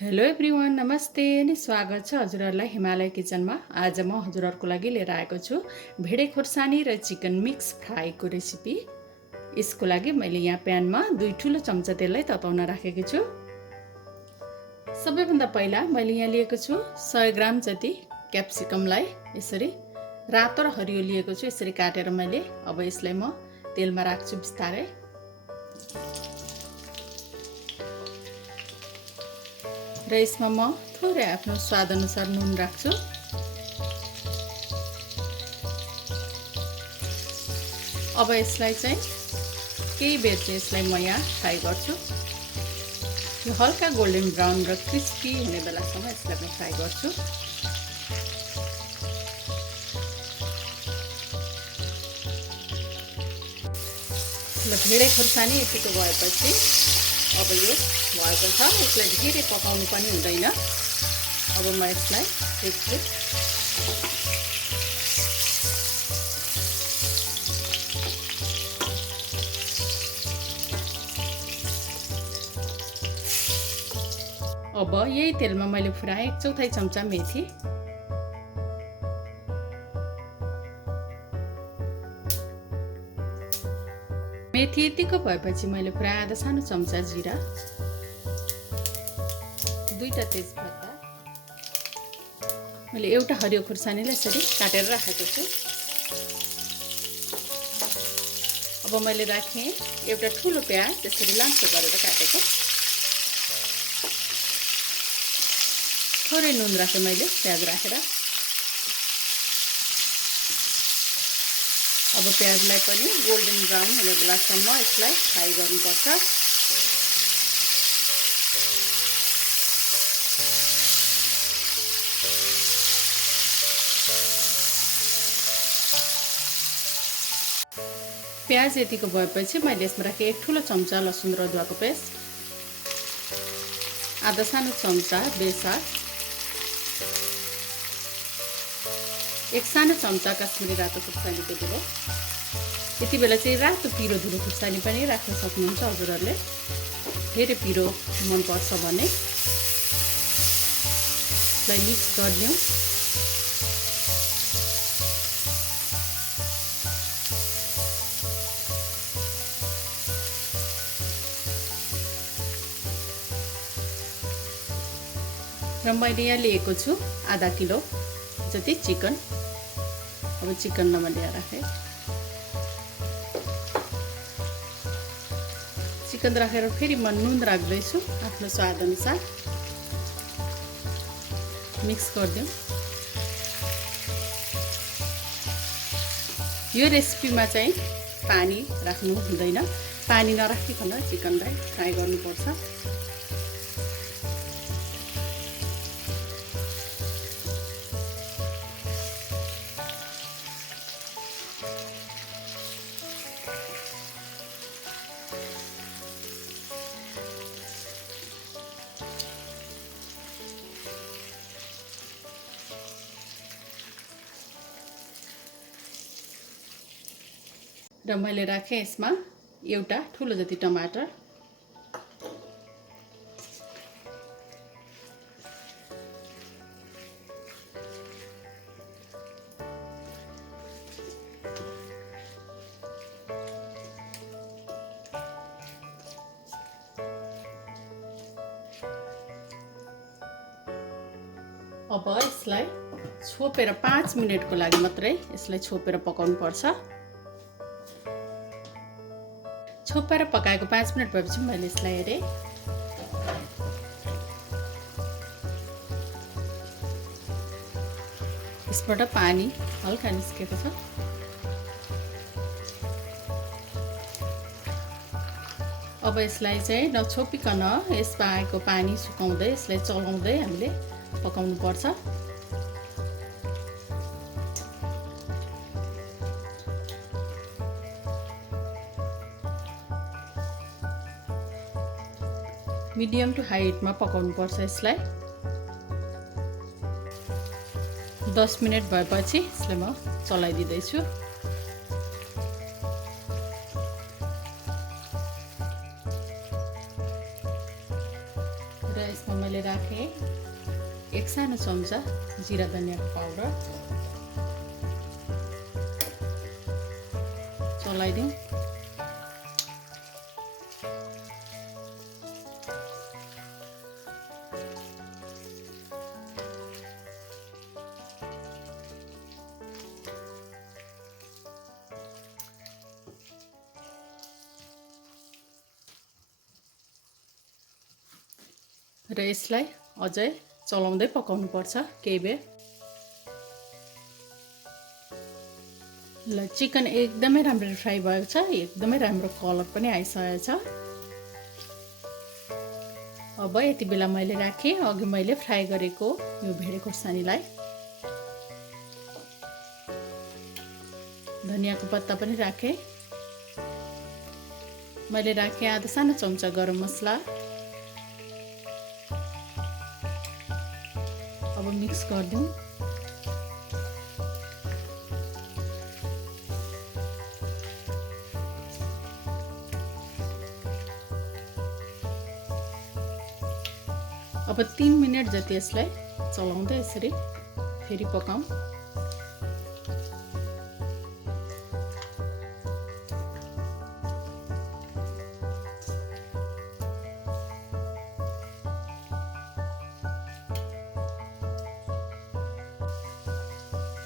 Hello everyone, नमस्ते अनि स्वागत छ हजुरहरूलाई हिमालय किचनमा। आज म हजुरहरूको लागि लिएर आएको छु भेडे खोर्सानी र चिकन मिक्स फ्राईको रेसिपी। यसको लागि मैले यहाँ प्यानमा 2 ठुलो चम्चा तेललाई तताउन राखेको छु। सबैभन्दा पहिला मैले यहाँ लिएको छु 100 ग्राम जति क्याप्सिकमलाई यसरी रातो र हरियो लिएको छु, यसरी काटेर मैले। अब यसलाई म तेलमा राख्छु बिस्तारै। र यसमा म थोरै आफ्नो स्वादअनुसार नुन राख्छु। अब यसलाई चाहिँ केही बेर चाहिँ यसलाई म यहाँ फ्राई गर्छु। यो हल्का गोल्डन ब्राउन र क्रिस्पी हुने बेलासम्म यसलाई म फ्राई गर्छु। ल भेडे खोर्सानी यतिको भएपछि अब यो भएको छ, यसलाई धेरै पकाउनु पनि हुँदैन। अब म यसलाई सेक्छु। अब यही तेलमा मैले फुराएँ 1/4 चम्चा मेथी, मेथी यतिको भएपछि मैले पुरा आधा सानो चम्चा जिरा, 2टा तेजपत्ता, मैले एउटा हरियो खुर्सानीलाई यसरी काटेर राखेको छु। अब मैले राखेँ एउटा ठुलो प्याज यसरी लाम्चो गरेर काटेको, थोरै नुन राखेँ मैले प्याज राखेर। अब प्याजलाई पनि गोल्डन ब्राउन हुने बेलासम्म यसलाई फ्राई गर्नुपर्छ। प्याज यतिको भएपछि मैले यसमा राखेँ 1 ठुलो चम्चा लसुन र अदुवाको पेस्ट, आधा सानो चम्चा बेसार, 1 सानो चम्चा काश्मिरी रातो खुर्सानीको धुलो। यति बेला चाहिँ रातो पिरो धुलो खुर्सानी पनि राख्न सक्नुहुन्छ हजुरहरूले, धेरै पिरो मनपर्छ भने। यसलाई मिक्स गरिदिउँ। र मैले यहाँ लिएको छु आधा किलो जति चिकन। अब चिकनमा मैले यहाँ राखेँ। चिकन राखेर फेरि म नुन राख्दैछु आफ्नो स्वादअनुसार। मिक्स गरिदिउँ। यो रेसिपीमा चाहिँ पानी राख्नु हुँदैन, पानी नराखिकन चिकनलाई फ्राई गर्नुपर्छ। र मैले राखेँ यसमा एउटा ठुलो जति टमाटर, अब यसलाई छोपेर 5 मिनेटको लागि मात्रै यसलाई छोपेर पकाउनु पर्छ। छोपेर पकाएको 5 मिनट भएपछि मैले यसलाई हेरेँ। यसबाट पानी हल्का निस्केको छ। अब यसलाई चाहिँ नछोपिकन यसमा आएको पानी सुकाउँदै यसलाई चलाउँदै हामीले पकाउनु पर्छ। मिडियम टु हाई हिटमा पकाउनु पर्छ यसलाई। 10 मिनट भएपछि यसलाई म चलाइदिँदैछु। र यसमा मैले राखेँ राखेँ। 1 सानो चम्चा जिरा धनियाको पाउडर चलाइदिउँ। र यसलाई अझै चलाउँदै पकाउनुपर्छ केही बेर। ल चिकन एकदमै राम्रो फ्राई भएको छ, एकदमै राम्रो कलर पनि आइसकेको छ। अब यति बेला मैले राखेँ अघि मैले फ्राई गरेको यो भेडे खोर्सानीलाई। धनियाको पत्ता पनि राखेँ। मैले राखेँ आधा सानो चम्चा गरम मसला। अब मिक्स गरिदिउँ। अब 3 मिनट जति यसलाई चलाउँदै यसरी फेरि पकाउँ।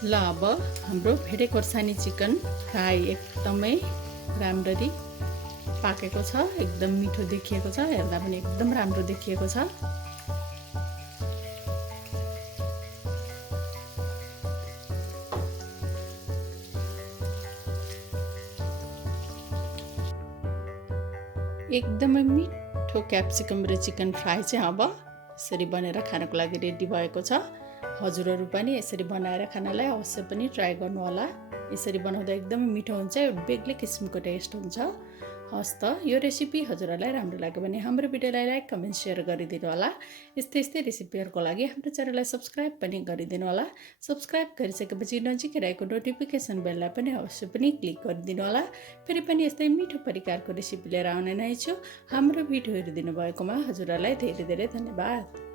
ल अब हाम्रो भेडे खोर्सानी चिकन फ्राई एकदमै राम्ररी पाकेको छ, एकदम मिठो देखिएको छ, हेर्दा पनि एकदम राम्रो देखिएको छ। एकदमै मिठो क्याप्सिकम र चिकन फ्राई चाहिँ अब यसरी बनेर खानको लागि रेडी भएको छ। हजुरहरू पनि यसरी बनाएर खानलाई अवश्य पनि ट्राई गर्नु होला। यसरी बनाउँदा एकदमै मिठो हुन्छ, बेग्लै किसिमको टेस्ट हुन्छ। हस् त यो रेसिपी हजुरहरूलाई राम्रो लाग्यो भने हाम्रो भिडियोलाई लाइक कमेन्ट सेयर गरिदिनु होला। यस्तै रेसिपीहरूको लागि हाम्रो च्यानललाई सब्सक्राइब पनि गरिदिनु होला। सब्सक्राइब गरिसकेपछि नजिकै रहेको नोटिफिकेसन बेललाई पनि अवश्य पनि क्लिक गरिदिनु होला। फेरि पनि यस्तै मिठो परिकारको रेसिपी लिएर आउने नै छु। हाम्रो भिडियो हेरिदिनु भएकोमा हजुरहरूलाई धेरै धेरै धन्यवाद।